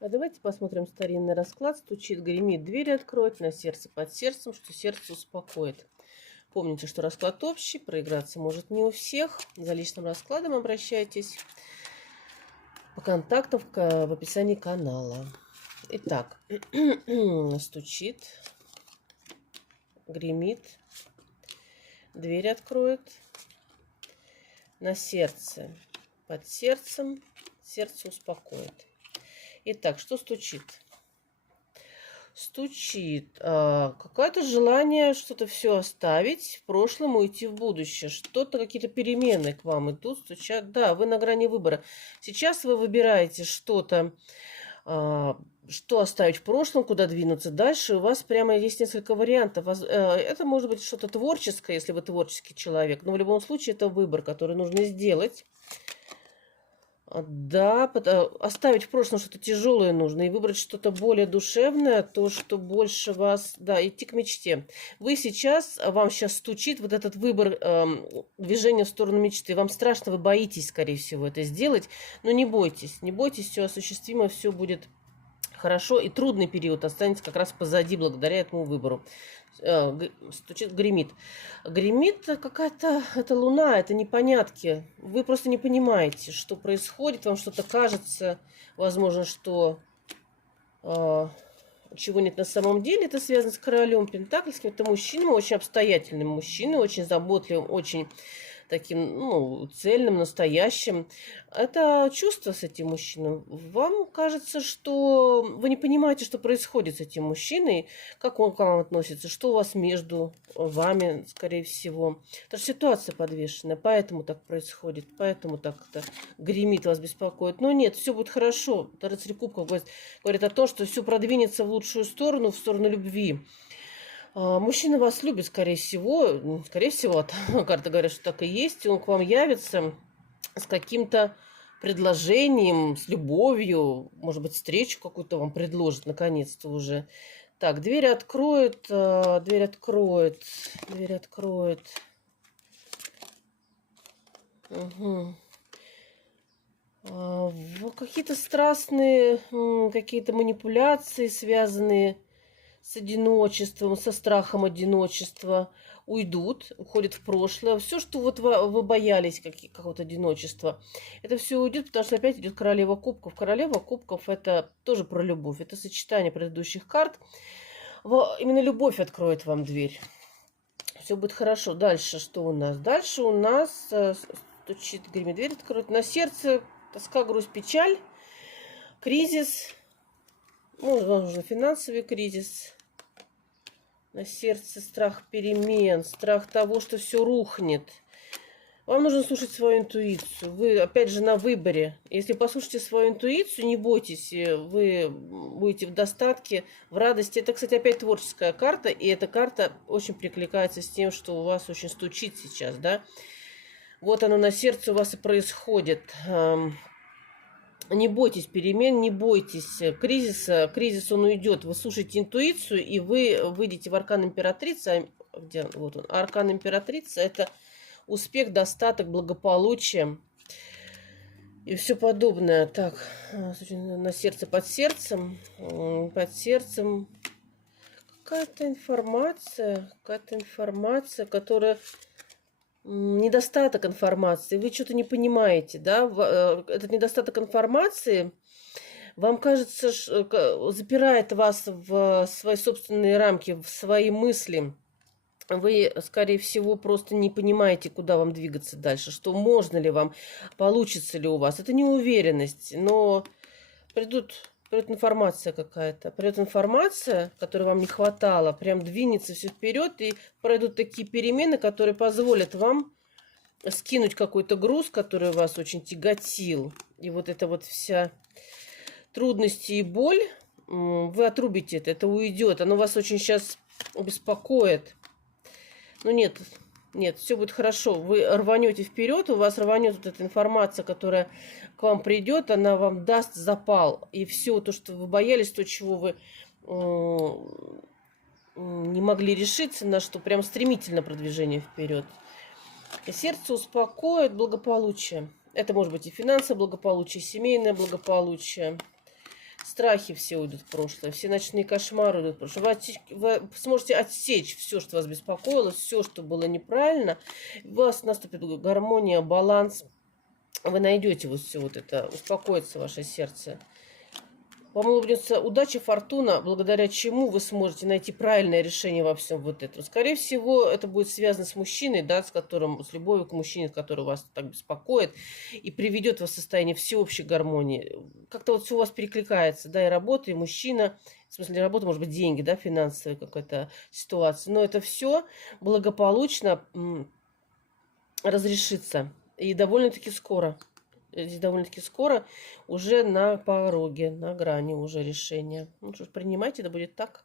А давайте посмотрим старинный расклад. Стучит, гремит, дверь откроет, на сердце под сердцем, что сердце успокоит. Помните, что расклад общий, проиграться может не у всех. За личным раскладом обращайтесь по контактам в описании канала. Итак, стучит, гремит, дверь откроет, на сердце под сердцем, сердце успокоит. Итак, что стучит? Стучит какое-то желание что-то все оставить в прошлом, уйти в будущее. Что-то, какие-то перемены к вам идут, стучат. Да, вы на грани выбора. Сейчас вы выбираете что-то, что оставить в прошлом, куда двинуться дальше. У вас прямо есть несколько вариантов. Это может быть что-то творческое, если вы творческий человек. Но в любом случае это выбор, который нужно сделать. Да, оставить в прошлом что-то тяжелое нужно и выбрать что-то более душевное, то, что больше вас, да, идти к мечте. Вам сейчас стучит вот этот выбор движения в сторону мечты. Вам страшно, вы боитесь, скорее всего, это сделать, но не бойтесь, все осуществимо, все будет хорошо, и трудный период останется как раз позади благодаря этому выбору. Стучит, гремит. Гремит какая-то, это луна, это непонятки. Вы просто не понимаете, что происходит, вам что-то кажется, возможно, что чего нет на самом деле. Это связано с королем Пентаклей, это мужчина, очень обстоятельным мужчиной, очень заботливым, очень таким, цельным, настоящим. Это чувство с этим мужчиной. Вам кажется, что вы не понимаете, что происходит с этим мужчиной, как он к вам относится, что у вас между вами, скорее всего. Это же ситуация подвешенная, поэтому так происходит, поэтому так-то гремит, вас беспокоит. Но нет, все будет хорошо. Рыцарь кубков говорит о том, что все продвинется в лучшую сторону, в сторону любви. Мужчина вас любит, скорее всего, карта говорит, что так и есть, он к вам явится с каким-то предложением, с любовью, может быть, встречу какую-то вам предложит, наконец-то уже. Так, дверь откроет. Угу. Какие-то страстные, какие-то манипуляции, связанные с одиночеством, со страхом одиночества, уходят в прошлое. Все, что вот вы боялись какого-то одиночества, это все уйдет, потому что опять идет королева кубков. Королева кубков это тоже про любовь, это сочетание предыдущих карт. Именно любовь откроет вам дверь. Все будет хорошо. Дальше что у нас? Дальше у нас стучит, гремит, дверь откроет. На сердце тоска, грусть, печаль, кризис. Возможно, финансовый кризис. На сердце страх перемен, страх того, что все рухнет. Вам нужно слушать свою интуицию. Вы, опять же, на выборе. Если послушаете свою интуицию, не бойтесь, вы будете в достатке, в радости. Это, кстати, опять творческая карта, и эта карта очень прикликается с тем, что у вас очень стучит сейчас, да. Вот оно на сердце у вас и происходит. Не бойтесь перемен, не бойтесь кризиса. Кризис, он уйдет. Вы слушаете интуицию, и вы выйдете в аркан императрицы. Где? Вот он. Аркан императрицы – это успех, достаток, благополучие и все подобное. Так, на сердце под сердцем. Под сердцем какая-то информация, которая... Недостаток информации, вы что-то не понимаете, да, этот недостаток информации, вам кажется, запирает вас в свои собственные рамки, в свои мысли. Вы, скорее всего, просто не понимаете, куда вам двигаться дальше, что можно ли вам, получится ли у вас. Это неуверенность, но придет информация какая-то, придет информация, которой вам не хватало, прям двинется все вперед, и пройдут такие перемены, которые позволят вам скинуть какой-то груз, который вас очень тяготил. И вот эта вот вся трудности и боль, вы отрубите это уйдет. Оно вас очень сейчас беспокоит. Но нет, все будет хорошо. Вы рванете вперед, у вас рванет вот эта информация, которая к вам придет, она вам даст запал. И все то, что вы боялись, то, чего вы не могли решиться, на что прям стремительно продвижение вперед. И сердце успокоит, благополучие. Это может быть и финансовое благополучие, и семейное благополучие. Страхи все уйдут в прошлое, все ночные кошмары уйдут в прошлое. Вы сможете отсечь все, что вас беспокоило, все, что было неправильно. У вас наступит гармония, баланс. Вы найдете вот все вот это, успокоится ваше сердце. Вам улыбнется удача, фортуна, благодаря чему вы сможете найти правильное решение во всем вот этом. Скорее всего, это будет связано с мужчиной, да, с любовью к мужчине, который вас так беспокоит, и приведет вас в состояние всеобщей гармонии. Как-то вот все у вас перекликается, да, и работа, и мужчина, в смысле работа, может быть, деньги, да, финансовая какая-то ситуация. Но это все благополучно разрешится. И довольно-таки скоро. Здесь довольно-таки скоро, уже на пороге, на грани уже решения. Ну что ж, принимайте, да будет так.